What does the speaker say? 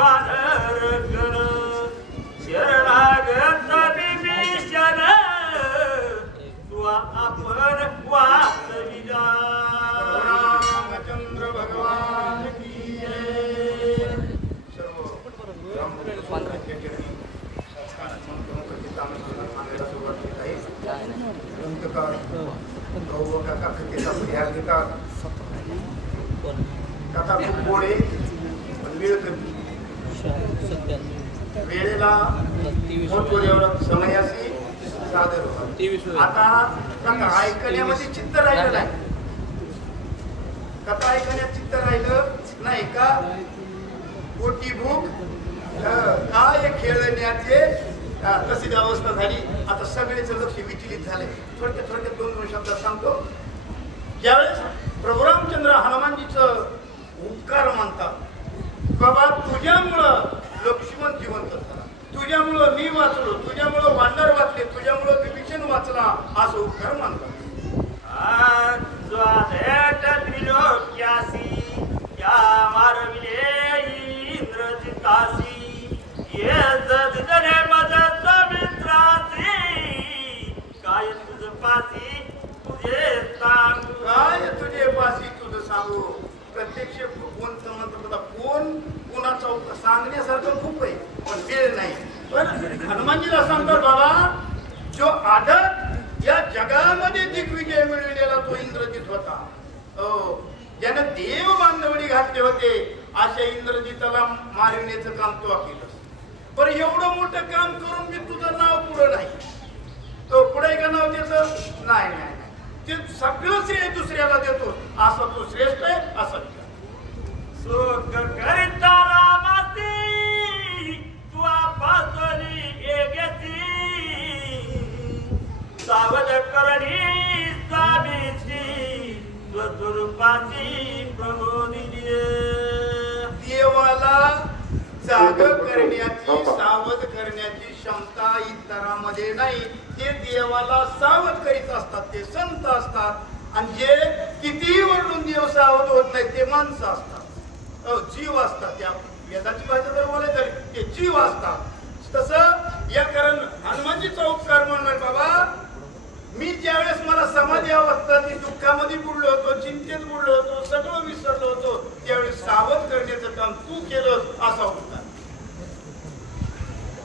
वानर गण शरणागत बिभीषण तू आपण वाचविला रामचंद्र भगवान की जय. सर्व रामभक्तांच्या चरणी शासनाच्या प्रमुखांची मानायला सुरुवात केली आहे. ग्रंथकार गौ काका कथेचा परिहार घेतात. कथा खूप गोडे पण वेळ कमी. वेळेला समयाशी सादर होतात. आता कथा ऐकण्यामध्ये चित्त राहिलं नाही. कथा ऐकण्यात चित्त राहिलं नाही का पोटी भूक काय खेळण्याचे तशी अवस्था झाली. आता सगळेच लक्ष विचलित झाले. थोडक्यात दोन शब्दात सांगतो. ज्यावेळेस प्रभू रामचंद्र हनुमानजीचं उपकार मानतात बाबा तुझ्यामुळं लक्ष्मण जिवंत झाला, तुझ्यामुळं मी वाचलो, तुझ्यामुळं वानर वाचले, तुझ्यामुळं विभीषण वाचला असं उपकार मानतात. त्रिलोक्यासी या मारविले इंद्रजितासी ये जने मज मित्रासी काय तुझ पासी तुझे सांगू काय तुझे पासी तुझं सांगू. प्रत्यक्ष कोणतं म्हणतात कोण कोणाचं सांगण्यासारखं खूप आहे पण वेळ नाही. पण हनुमानजीला सांगतात बाबा जो आदर या जगामध्ये दिग्विजय मिळविलेला तो इंद्रजित होता. ज्यानं देव बांधवडी घातले होते अशा इंद्रजिताला मारविण्याचं काम तो केलं. पण एवढं मोठं काम करून मी तुझं नाव पुढं नाही. तो पुढे का नाव त्याचं नाही ते सगळं श्रेय दुसऱ्याला देतो. असं तो श्रेष्ठ आहे असं सुख करिता रामासी तू पासली एगेसी सावध करणी स्वामीची स्वस्वरूपाची प्रबोधिनी. देवाला जाग करण्याची सावध करण्याची क्षमता इतरांमध्ये नाही. ते देवाला सावध करीत असतात ते संत असतात. आणि जे कितीही वरडून देव सावध होत नाही ते माणसं असतात, जीव असतात. त्या वेदाची भाषा जर बोलायचं तर ते जीव असतात. तसं या कारण हनुमानजीचा उपकार म्हणणार बाबा मी ज्यावेळेस मला समाधी अवस्था दुःखामध्ये बुडलो होतो, चिंतेत बुडलो होतो,